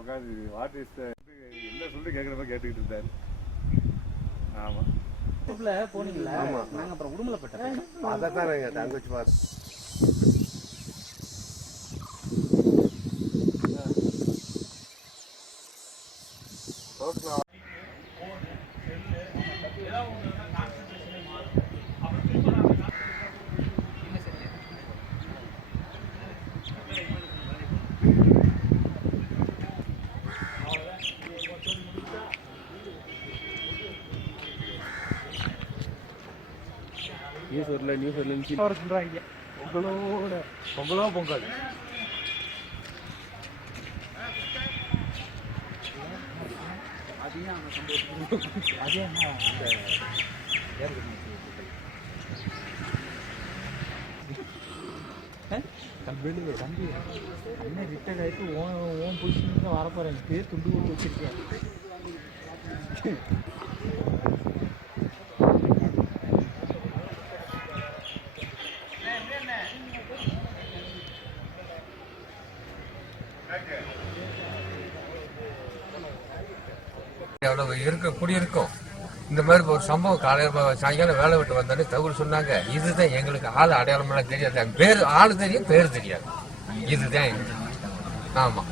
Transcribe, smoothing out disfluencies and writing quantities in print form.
உட்காந்து what is என்ன சொல்லி கேட்குற மாதிரி கேட்டுக்கிட்டு இருந்தாரு. ஆமாம் போனீங்களா? நாங்கள் அப்புறம் உடுமலைப்பட்டோம். அதை தான் நாங்கள் தங்க வச்சு பார்த்தோம். நியூஸ் வரல சொல்றாங்க. பொங்கலோ பொங்கல் அதையும் சம்பவத்துக்கு அதே தம்பி அண்ணன் ரிட்டையர்ட் ஆகிட்டு ஓன் பொசிஷனுக்கு வரப்போறேன். பேர் துண்டு போட்டு வச்சிருக்கேன். குடியிருக்கும் இந்த மாதிரி ஒரு சம்பவம் காலையில் சாயங்காலம் வேலை விட்டு வந்தாலே தகவல் சொன்னாங்க. இதுதான் எங்களுக்கு ஆள் அடையாளமெல்லாம் தெரியாது. பேர் ஆள் தெரியும், பேர் தெரியாது. இதுதான் ஆமாம்.